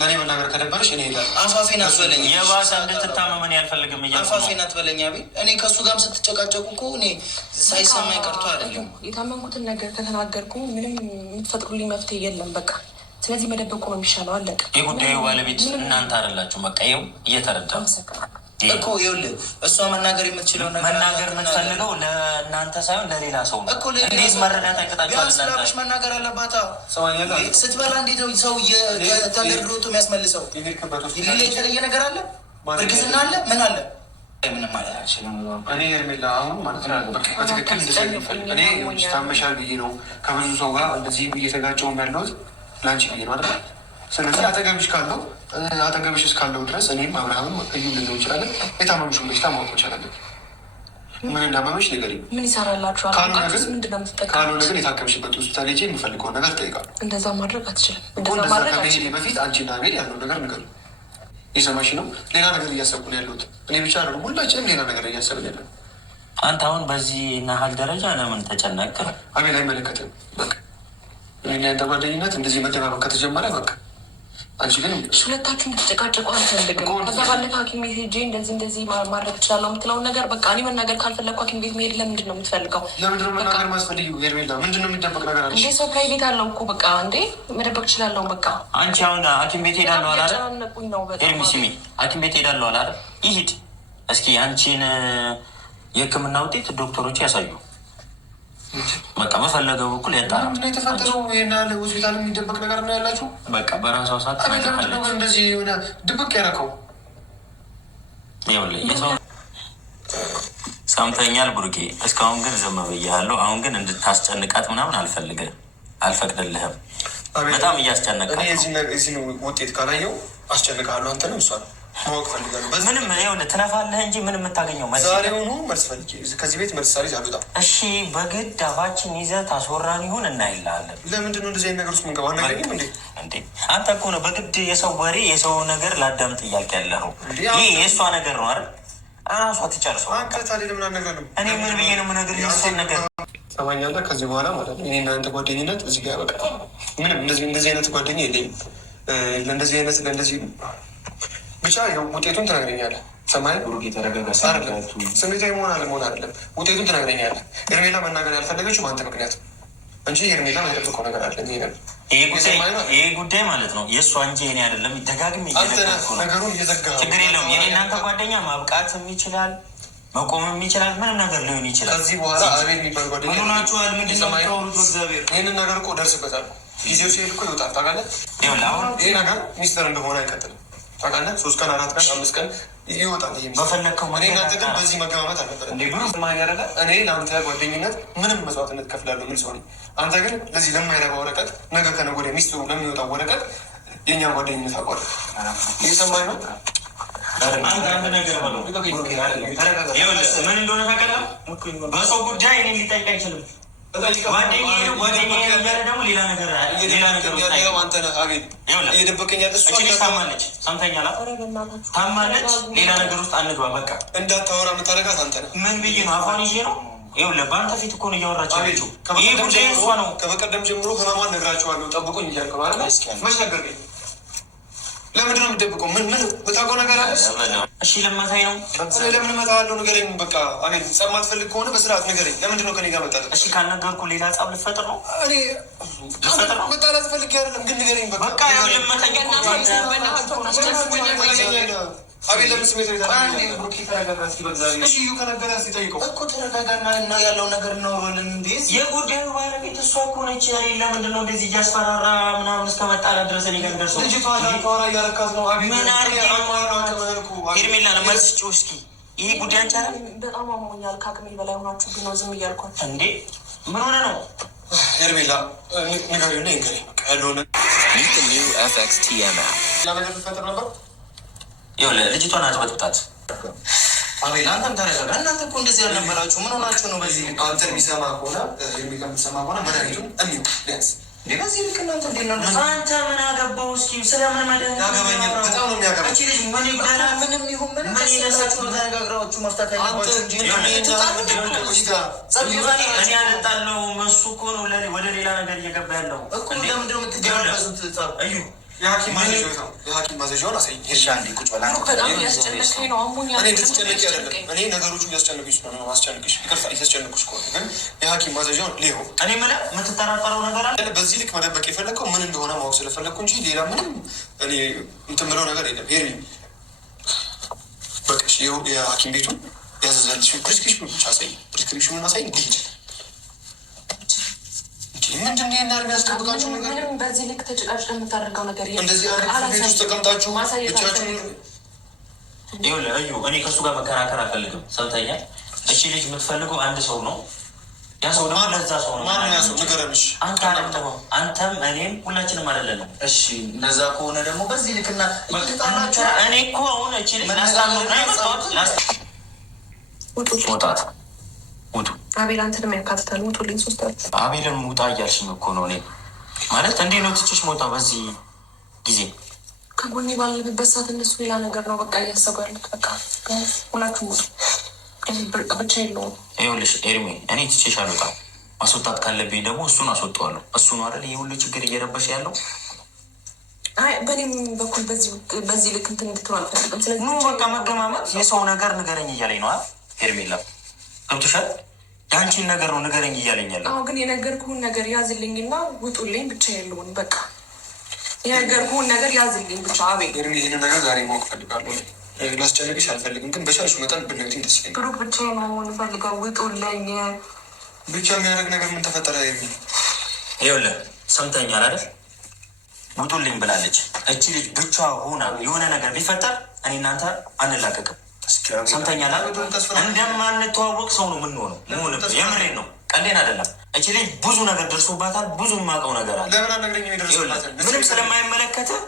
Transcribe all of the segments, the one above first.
ለኔ መናገር ከደበረሽ እኔ እሄዳለሁ። አፋፌን አትበለኝ። የባሰ እንድትታመመን ያልፈልግም እያልኩ ነው። አፋፌን አትበለኝ አቤል። እኔ ከእሱ ጋርም ስትጨቃጨቁ እኮ እኔ ሳይሰማኝ ቀርቶ አይደለም። የታመምኩትን ነገር ከተናገርኩ ምንም የምትፈጥሩልኝ መፍትሄ የለም። በቃ ስለዚህ መደበቁ ነው የሚሻለው። አለቀ። የጉዳዩ ባለቤት እናንተ አይደላችሁ። በቃ ይኸው እየተረዳ እኮ ይኸውልህ፣ እሷ መናገር የምትችለው ነገር መናገር የምትፈልገው ለእናንተ ሳይሆን ለሌላ ሰው ነው። እንዴት መረዳት አይቀጣቸዋል? መናገር አለባታ። ስትበላ እንዴት ነው ሰው ተደርድሮቱ የሚያስመልሰው? ሌላ የተለየ ነገር አለ? እርግዝና አለ? ምን አለ? ምንም እኔ ሄርሜላ አሁን ማለት ነው በትክክል እኔ ታመሻል ብዬ ነው ከብዙ ሰው ጋር እንደዚህ እየተጋጨውም ያለሁት ለአንቺ ብዬ ነው አይደል? ስለዚህ አጠገብሽ እስካለው ድረስ እኔም አብርሃምም እዩ ልንለው እንችላለን። የታመምሽውን በሽታ ማወቅ እንችላለን። ምን እንዳመመሽ ንገሪኝ። ምን ይሰራላችኋል? ካልሆነ ግን የታከምሽበት ሆስፒታል ሄጄ የምፈልገውን ነገር እጠይቃለሁ። እንደዛ ማድረግ አትችልም። ከመሄዴ በፊት አንቺና ቤል ያለው ነገር ንገሪኝ። የሰማሽ ነው። ሌላ ነገር እያሰብኩ ነው ያለሁት እኔ ብቻ አይደለም፣ ሁላችንም ሌላ ነገር እያሰብን ያለ። አንተ አሁን በዚህ ናህል ደረጃ ለምን ተጨነቀ? አቤል አይመለከትም። በቃ እኔና ያንተ ጓደኝነት እንደዚህ መደባበቅ ከተጀመረ በቃ አንቺ ግን ሁለታችሁ እንድትጨቃጨቁ አልፈልግም። ከዛ ባለፈ ሐኪም ቤት ሄጄ እንደዚህ ማድረግ ትችላለሁ የምትለውን ነገር በቃ እኔ መናገር ካልፈለግኩ ሐኪም ቤት መሄድ ለምንድን ነው የምትፈልገው? ለምንድን ነው መናገር ማስፈልጊ? ሄርሜላ ምንድን ነው የሚደበቅ ነገር አለ እንዴ? ሰው ፕራይቬት አለው እኮ በቃ እንዴ መደበቅ እችላለሁ። በቃ አንቺ አሁን ሐኪም ቤት ሄዳለሁ አላለ? ሄርሚ ስሚ፣ ሐኪም ቤት ሄዳለሁ አላለ? ይሂድ እስኪ አንቺን የሕክምና ውጤት ዶክተሮች ያሳዩ። በቃ በፈለገው በኩል ያጣራ። የተፈጠረው ይሄን ያለ ሆስፒታል የሚደበቅ ነገር ነው ያላችሁ? በቃ በራሷ ሰዓት እንደዚህ የሆነ ድብቅ ያደረከው የሰው ሰምተኛል ብሩኬ። እስካሁን ግን ዝም ብያለሁ። አሁን ግን እንድታስጨንቃት ምናምን አልፈቅድልህም። በጣም እያስጨነቃት የዚህ ውጤት ካላየው አስጨንቃለሁ። አንተ ነው እሷ ነው ማወቅ ፈልጋለሁ። ምንም ይኸውልህ ትነፋለህ እንጂ ምንም የምታገኘው ዛሬውኑ መልስ ፈልጌ ከዚህ ቤት መልስ ሳሪዝ አልወጣም። እሺ በግድ አፋችን ይዘህ ታስወራን ይሁን እናይልሃለን። ለምንድን ነው እንደዚህ አይነት ነገር ውስጥ ምንገባ? አናገኝም እንዴ? አንተ እኮ ነው በግድ የሰው ወሬ የሰው ነገር ላዳምጥ እያልክ ያለኸው። ይህ የእሷ ነገር ነው አይደል? እራሷ ትጨርሰው። አንተ ታዲያ ለምን አልነግረንም? እኔ ምን ብዬ ነው የምነግርህ? የእሷን ነገር ሰማኛለህ። ከዚህ በኋላ ማለት ነው እኔ እናንተ ጓደኝነት እዚህ ጋር ያበቃል። ምንም እንደዚህ አይነት ጓደኛ የለኝም። ለእንደዚህ አይነት ለእንደዚህ ብቻ ውጤቱን ትነግረኛለህ። ሰማይ ስሜታዊ መሆን አይደለም። ውጤቱን ትነግረኛለህ። ሄርሜላ መናገር ያልፈለገችው በአንተ ምክንያት እንጂ ሄርሜላ የጠበቀው ነገር አለ። ይሄ ጉዳይ ማለት ነው የእሷ እንጂ የእኔ አይደለም። ደጋግሜ ነገሩን እየዘጋ ችግር የለውም። የኔ እናንተ ጓደኛ ማብቃትም ይችላል፣ መቆምም ይችላል፣ ምንም ነገር ሊሆን ይችላል። ከዚህ በኋላ አቤል የሚባል ጓደኛ ሆናችኋል። ምንድን ነው የምታወሩት? በእግዚአብሔር ይህንን ነገር እኮ ደርስበታል። ጊዜው ሲሄድ እኮ ይወጣል። ታውቃለህ፣ ይሄ ነገር ሚስጥር እንደሆነ አይቀጥልም። ታውቃለህ፣ 3 ቀን 4 ቀን 5 ቀን ይወጣል። በፈለግከው እኔ እናንተ ግን በዚህ መገማመት አልነበረም። እኔ ለአንተ ጓደኝነት ምንም መስዋዕትነት ከፍላለሁ ምን ሰው ነኝ። አንተ ግን ለዚህ ለማይረባ ወረቀት ነገ ከነገ ወዲያ ሚስጥሩ ለሚወጣው ወረቀት የእኛ ጓደኝነት አቋረጥ። እየሰማኝ ነው? ምን እንደሆነ ታውቃለህ? በሰው ጉዳይ እኔ ሊጠይቅ አይችልም። ታማለች። ሌላ ነገር ውስጥ አንግባ። በቃ እንዳታወራ የምታደርጋት አንተ ነህ። ምን ብዬ ነው አፏን ይዤ ነው? ይኸውልህ በአንተ ፊት እኮ ነው እያወራች ያለችው። ይህ ጉዳይ እሷ ነው። ከበቀደም ጀምሮ ህመሟን ነግራቸዋለሁ። ጠብቁኝ እያልክ ማለት መች ነገርከኝ? ለምንድን ነው የምትደብቀው? ምን የምታውቀው ነገር አለ? እሺ ለማታይ ነው። ለምን እመጣለሁ? ንገረኝ። በቃ አቤል ጸብ ማትፈልግ ከሆነ በስርዓት ንገረኝ። ለምንድን ነው ከኔ ጋር መጣለህ? እሺ ካልነገርኩህ ሌላ ጸብ ልትፈጥር ነው? እኔ መጣላት ፈልጌ አይደለም፣ ግን ንገረኝ። በቃ ለመጠየቅ አቤል ለምን ስሜት ተረጋጋና እና ያለው ነገር እናወራለን። እንዴ የጉዳዩ ባለቤት እሷ እኮ ነች። ለምንድን ነው እንደዚህ እያስፈራራ ምናምን እስከ መጣላት ድረስ እኔ ጋር ደርሰው? ልጅቷ እያረካት ነው። ምን አድርጌ ሄርሜላ ለመልስ ጭው እስኪ ይህ ጉዳይ አንቻለ በጣም አሞኛል። ከአቅሜ በላይ ሆናችሁ ቢኖ ዝም እያልኳቸው እንዴ ምን ሆነ ነው? ሄርሜላ ንገሪውና ይንገሪ ያለሆነ ልጅቷን አጭበጥብጣት። አቤል አንተም ተረጋጋ። እናንተ እኮ እንደዚህ ያልነበራችሁ ምን ሆናችሁ ነው? በዚህ አንተን የሚሰማ ከሆነ የሚሰማ ከሆነ መድኃኒቱን እንዲሁ ቢያንስ በዚህ ልክ እናንተ እንዴት ነው? አንተ ምን አገባው? እስኪ ስለምን መድኃኒት ያገባኛል። በጣም ነው የሚያገባ። እቺ ልጅ ምን ይባላ ምንም ይሁን ምን ይነሳችሁ ነው? ተነጋግራችሁ መፍታት ያለባችሁ እንጂ እኔ አልጣለው። እሱ እኮ ነው ወደ ሌላ ነገር እየገባ ያለው እኮ። ለምንድን ነው የምትገባበዙት? እዩ የሐኪም ማዘዣውን አሳይኝ። አንዴ ቁጭ በላ። በጣም እያስጨነቀኝ ነው። አሞኛል። እኔ እንድትጨነቂ አይደለም። እኔ ነገሮቹ እያስጨነቁኝ ስለሆነ ነው ማስጨነቅሽ። ይቅርታ እያስጨነቁሽ ከሆነ ግን የሐኪም ማዘዣውን ሊሆ እኔ የምልህ የምትጠራጠረው ነገር አለ። በዚህ ልክ መደበቅ የፈለግከው ምን እንደሆነ ማወቅ ስለፈለግኩ እንጂ ሌላ ምንም እኔ እንትን ብለው ነገር የለም። ሄሪ በቃ ይኸው የሐኪም ቤቱን ያዘዛልሽ ፕሪስክሪፕሽን ብቻ አሳይኝ። ፕሪስክሪፕሽኑን አሳይኝ ልሂድ። ምንድን ነው ያናር የሚያስጠብቃችሁ ነገር? ምንም በዚህ ልክ ተጨቃጭቀህ የምታደርገው ነገር የለም። እንደዚህ አይነት ቤት ውስጥ ተቀምጣችሁ ብቻችሁን እዩ። እኔ ከእሱ ጋር መከራከር አልፈልግም። ሰምተኛል። እቺ ልጅ የምትፈልገው አንድ ሰው ነው። ያ ሰው ደግሞ ለዛ ሰው ነው። ማነው ያ ሰው? ንገረንሽ። አንተም እኔም ሁላችንም አይደለንም። እሺ እንደዛ ከሆነ ደግሞ በዚህ ልክና እኔ እኮ አሁን እቺ ልጅ መውጣት ውጡ። አቤል አንተንም ያካትታል። ውጡልኝ ሶስታችሁ። አቤልን ውጣ እያልሽኝ እኮ ነው። እኔ ማለት እንዴት ነው ትችሽ መውጣ? በዚህ ጊዜ ከጎኔ ባለበት ሰዓት እነሱ ሌላ ነገር ነው በቃ እያሰቡ ያሉት። በቃ ሁላችሁም ውጡ። ብቻ የለውም። ይኸውልሽ ኤርሚ፣ እኔ ትችሽ አልወጣም። ማስወጣት ካለብኝ ደግሞ እሱን አስወጣዋለሁ። እሱ ነው አይደል ይህ ሁሉ ችግር እየረበሽ ያለው። አይ በእኔም በኩል በዚህ ልክ እንትን እንድትሆን አልፈልግም። ስለዚህ በቃ መገማመት የሰው ነገር ንገረኝ እያለኝ ነዋ። ሄርሜላ ገብቶሻል? የአንቺን ነገር ነው ንገረኝ እያለኝ ያለ። አዎ ግን የነገርኩህን ነገር ያዝልኝና ውጡልኝ። ብቻ የለውን በቃ የነገርኩህን ነገር ያዝልኝ ብቻ። አቤል ይህንን ነገር ዛሬ ማወቅ ፈልጋለሁ። ላስጨንቅሽ አልፈልግም፣ ግን በቻልሽው መጠን ብትነግሪኝ ደስ ይለኛል። ብሩክ ብቻ መሆን ፈልገው ውጡልኝ። ብቻ የሚያደርግ ነገር ምን ተፈጠረ የሚል ይኸውልህ፣ ሰምተኛል አይደል? ውጡልኝ ብላለች። እቺ ልጅ ብቻ ሆና የሆነ ነገር ቢፈጠር እኔ እናንተ አንላቀቅም። ሰምተኛል አይደል? እንደማንተዋወቅ ሰው ነው የምንሆነው። የምሬን ነው፣ ቀልዴን አይደለም። እቺ ልጅ ብዙ ነገር ደርሶባታል። ብዙ የማውቀው ነገር አለ። ምንም ስለማይመለከትህ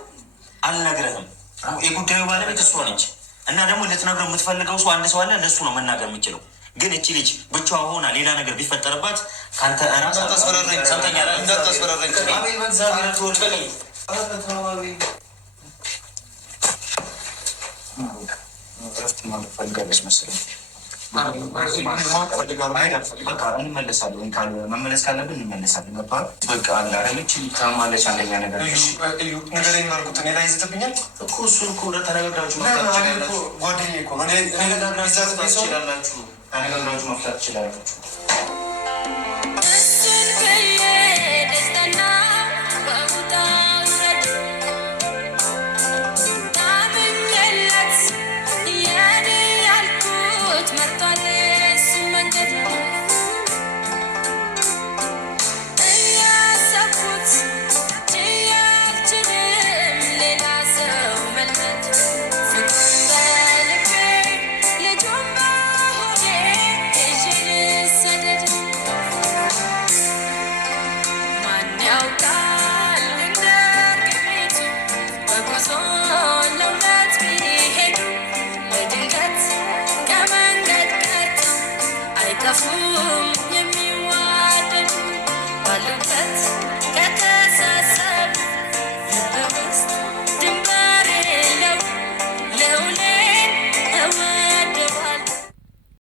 አልነግረህም። የጉዳዩ ባለቤት እሷ ነች እና ደግሞ ልትነግረው የምትፈልገው ሰው አንድ ሰው አለ። ለእሱ ነው መናገር የምችለው። ግን እቺ ልጅ ብቻ ሆና ሌላ ነገር ቢፈጠርባት ከአንተ እራስ ሰምተኛል። እንዳታስፈራረኝ እረፍት ማለት ፈልጋለች መሰለኝ። እንመለሳለን። መመለስ ካለብን እንመለሳለን። ገባህ? በቃ አለ አይደለች ታማለች። አንደኛ ነገር ነገሬን ማርኩት እኔ ላይ ይዘትብኛል እኮ እሱን እኮ ተነጋግራችሁ መፍታት ትችላላችሁ። ጓደኛዬ እኮ ተነጋግራችሁ መፍታት ትችላላችሁ።